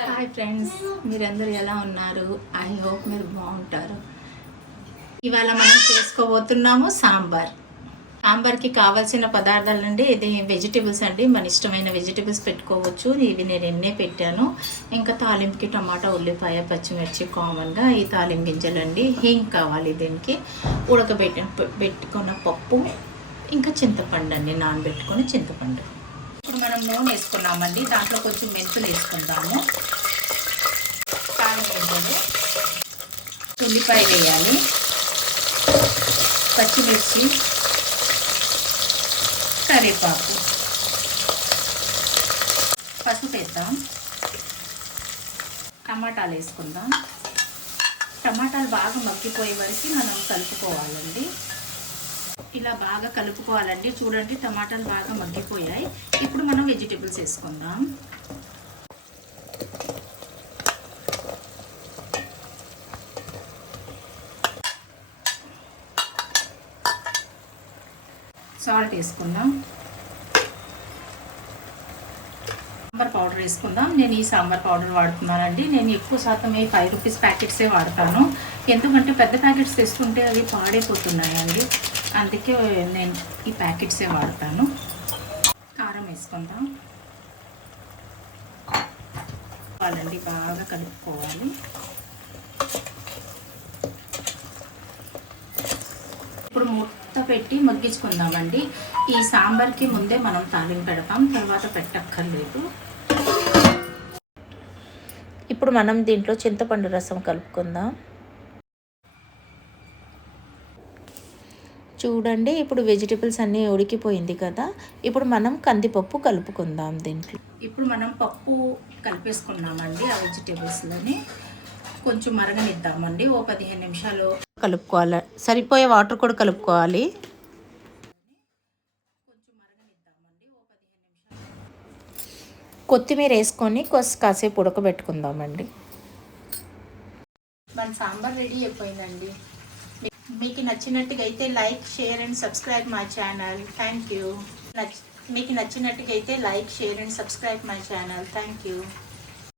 Hi friends, మీరందరూ ఎలా ఉన్నారు? ఐ హోప్ మీరు బాగుంటారు. ఇవాళ మనం చేసుకోబోతున్నాము సాంబార్కి కావాల్సిన పదార్థాలు అండి. ఇది వెజిటేబుల్స్ అండి, మన ఇష్టమైన వెజిటేబుల్స్ పెట్టుకోవచ్చు. ఇవి నేను ఎన్నే పెట్టాను. ఇంకా తాలింపుకి టమాటా, ఉల్లిపాయ, పచ్చిమిర్చి కామన్గా. ఈ తాలింపు గింజలండి, హింగ్ కావాలి దీనికి. పెట్టుకున్న పప్పు, ఇంకా చింతపండు అండి, నానబెట్టుకుని చింతపండు. ఇప్పుడు మనం నూనె వేసుకున్నామండి, దాంట్లో కొంచెం మెంతులు వేసుకుందాము, కారం గింజలు, ఉల్లిపాయ వేయాలి, పచ్చిమిర్చి, కరివేపాకు, పసుపు వేద్దాం, టమాటాలు వేసుకుందాం. టమాటాలు బాగా మగ్గిపోయే వరకు మనం కలుపుకోవాలండి. ఇలా బాగా కలుపుకోవాలండి. చూడండి, టమాటాలు బాగా మగ్గిపోయాయి. ఇప్పుడు మనం వెజిటేబుల్స్ వేసుకుందాం. సాల్ట్ వేసుకుందాం. సాంబార్ పౌడర్ వేసుకుందాం. నేను ఈ సాంబార్ పౌడర్ వాడుతున్నానండి. నేను ఎక్కువ శాతం 5 రూపీస్ ప్యాకెట్సే వాడతాను. ఎందుకంటే పెద్ద ప్యాకెట్స్ తెస్తుంటే అవి పాడైపోతున్నాయండి. అందుకే నేను ఈ ప్యాకెట్సే వాడతాను. కారం వేసుకుందాం. వాళ్ళండి బాగా కలుపుకోవాలి. ఇప్పుడు మూత పెట్టి మగ్గించుకుందామండి. ఈ సాంబార్కి ముందే మనం తాలింపు పెడతాం, తర్వాత పెట్టక్కర్లేదు. ఇప్పుడు మనం దీంట్లో చింతపండు రసం కలుపుకుందాం. చూడండి, ఇప్పుడు వెజిటేబుల్స్ అన్నీ ఉడికిపోయింది కదా. ఇప్పుడు మనం కందిపప్పు కలుపుకుందాం దీంట్లో. ఇప్పుడు మనం పప్పు కలిపేసుకున్నామండి. ఆ వెజిటేబుల్స్లోని కొంచెం మరగనిద్దామండి. ఓ 15 నిమిషాలు కలుపుకోవాలి. సరిపోయే వాటర్ కూడా కలుపుకోవాలి. కొంచెం మరగనిద్దామండి ఓ 15 నిమిషాలు. కొత్తిమీర వేసుకొని కాసేపు ఉడకబెట్టుకుందామండి. మన సాంబార్ రెడీ అయిపోయిందండి. మీకు నచ్చినట్టుగా అయితే like, share and subscribe my channel. Thank you. మీకు నచ్చినట్టుగా అయితే like, share and subscribe my channel. Thank you.